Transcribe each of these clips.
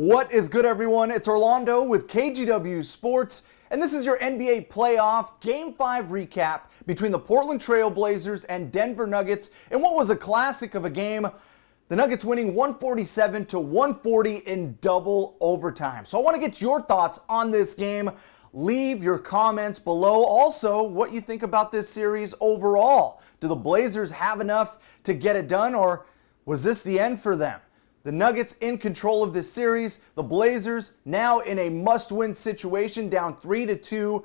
What is good, everyone? It's Orlando with KGW Sports, and this is your NBA playoff Game 5 recap between the Portland Trail Blazers and Denver Nuggets in what was a classic of a game. The Nuggets winning 147-140 in double overtime. So I want to get your thoughts on this game. Leave your comments below. Also, what you think about this series overall. Do the Blazers have enough to get it done, or was this the end for them? The Nuggets in control of this series. The Blazers now in a must-win situation, down 3-2,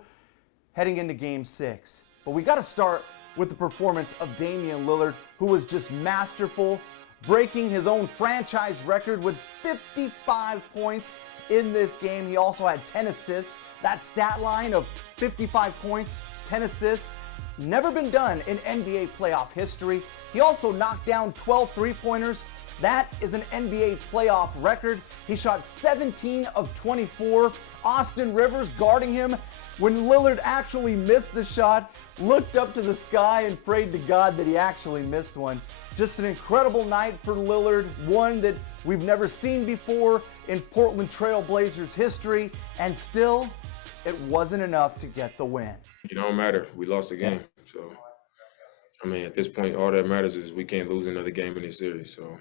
heading into Game 6. But we got to start with the performance of Damian Lillard, who was just masterful, breaking his own franchise record with 55 points in this game. He also had 10 assists. That stat line of 55 points, 10 assists, never been done in NBA playoff history. He also knocked down 12 three-pointers. That is an NBA playoff record. He shot 17 of 24. Austin Rivers guarding him. When Lillard actually missed the shot, looked up to the sky and prayed to God that he actually missed one. Just an incredible night for Lillard, one that we've never seen before in Portland Trail Blazers history, and still, it wasn't enough to get the win. It don't matter. We lost the game. So, I mean, at this point, all that matters is we can't lose another game in this series. So,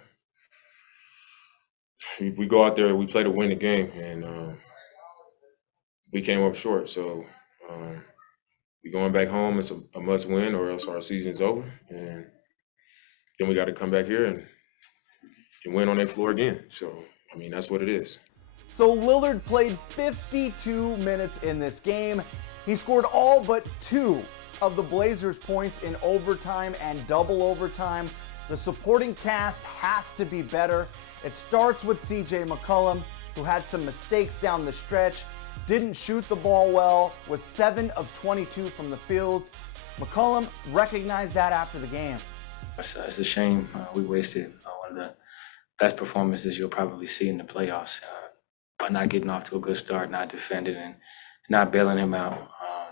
we go out there, we play to win the game, and we came up short. So, we going back home. It's a must win, or else our season's over. And then we got to come back here and win on that floor again. So, I mean, that's what it is. So Lillard played 52 minutes in this game. He scored all but 2 of the Blazers' points in overtime and double overtime. The supporting cast has to be better. It starts with CJ McCollum, who had some mistakes down the stretch, didn't shoot the ball well, was 7 of 22 from the field. McCollum recognized that after the game. It's a shame we wasted one of the best performances you'll probably see in the playoffs by not getting off to a good start, not defending, and not bailing him out.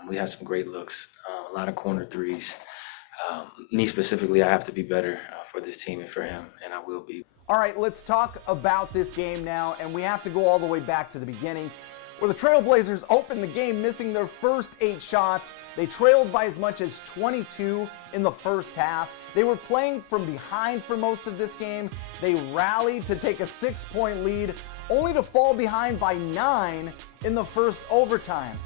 We had some great looks, a lot of corner threes. Me specifically, I have to be better for this team and for him, and I will be. All right, let's talk about this game now, and we have to go all the way back to the beginning, where the Trailblazers opened the game missing their first 8 shots. They trailed by as much as 22 in the first half. They were playing from behind for most of this game. They rallied to take a 6-point lead, only to fall behind by 9 in the first overtime.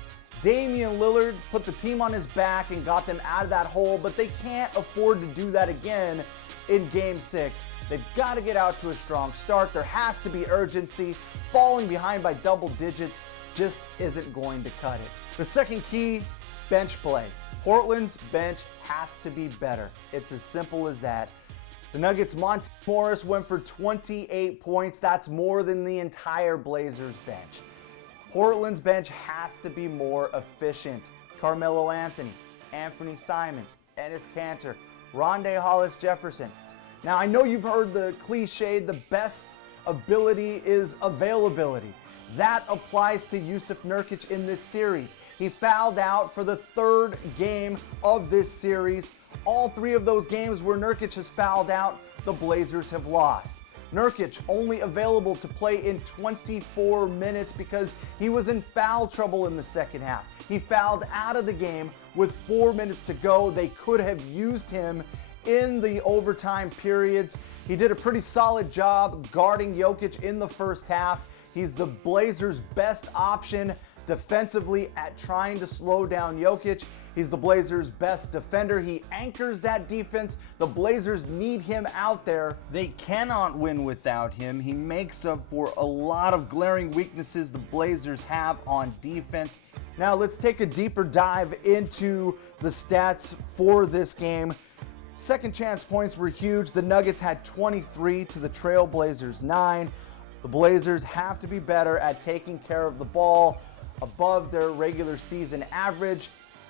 Damian Lillard put the team on his back and got them out of that hole, but they can't afford to do that again in Game 6. They've got to get out to a strong start. There has to be urgency. Falling behind by double digits just isn't going to cut it. The second key, bench play. Portland's bench has to be better. It's as simple as that. The Nuggets' Monte Morris went for 28 points. That's more than the entire Blazers bench. Portland's bench has to be more efficient. Carmelo Anthony, Anthony Simons, Enes Kanter, Rondae Hollis-Jefferson. Now, I know you've heard the cliche, the best ability is availability. That applies to Jusuf Nurkic in this series. He fouled out for the 3rd game of this series. All 3 of those games where Nurkic has fouled out, the Blazers have lost. Nurkic only available to play in 24 minutes because he was in foul trouble in the second half. He fouled out of the game with 4 minutes to go. They could have used him in the overtime periods. He did a pretty solid job guarding Jokic in the first half. He's the Blazers' best option defensively at trying to slow down Jokic. He's the Blazers' best defender. He anchors that defense. The Blazers need him out there. They cannot win without him. He makes up for a lot of glaring weaknesses the Blazers have on defense. Now let's take a deeper dive into the stats for this game. Second chance points were huge. The Nuggets had 23 to the Trail Blazers 9. The Blazers have to be better at taking care of the ball above their regular season average.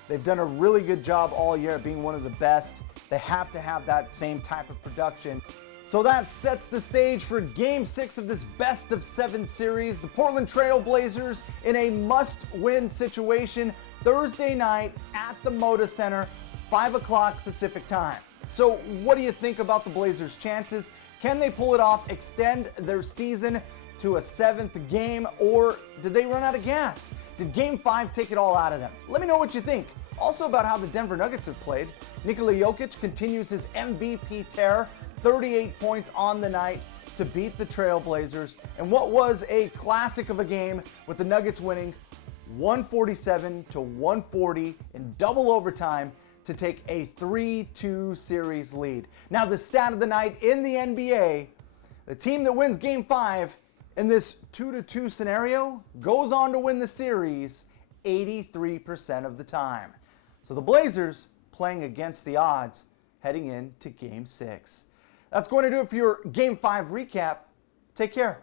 They've done a really good job all year at being one of the best. They have to have that same type of production. So that sets the stage for Game 6 of this best of 7 series. The Portland Trail Blazers in a must-win situation Thursday night at the Moda Center, 5 o'clock Pacific time. So what do you think about the Blazers' chances? Can they pull it off, extend their season to a 7th game, or did they run out of gas? Did Game 5 take it all out of them? Let me know what you think. Also about how the Denver Nuggets have played. Nikola Jokic continues his MVP tear, 38 points on the night to beat the Trailblazers, and what was a classic of a game with the Nuggets winning 147-140 in double overtime to take a 3-2 series lead. Now the stat of the night in the NBA, the team that wins Game 5 in this 2-2 scenario goes on to win the series 83% of the time. So the Blazers playing against the odds heading into Game 6. That's going to do it for your Game 5 recap. Take care.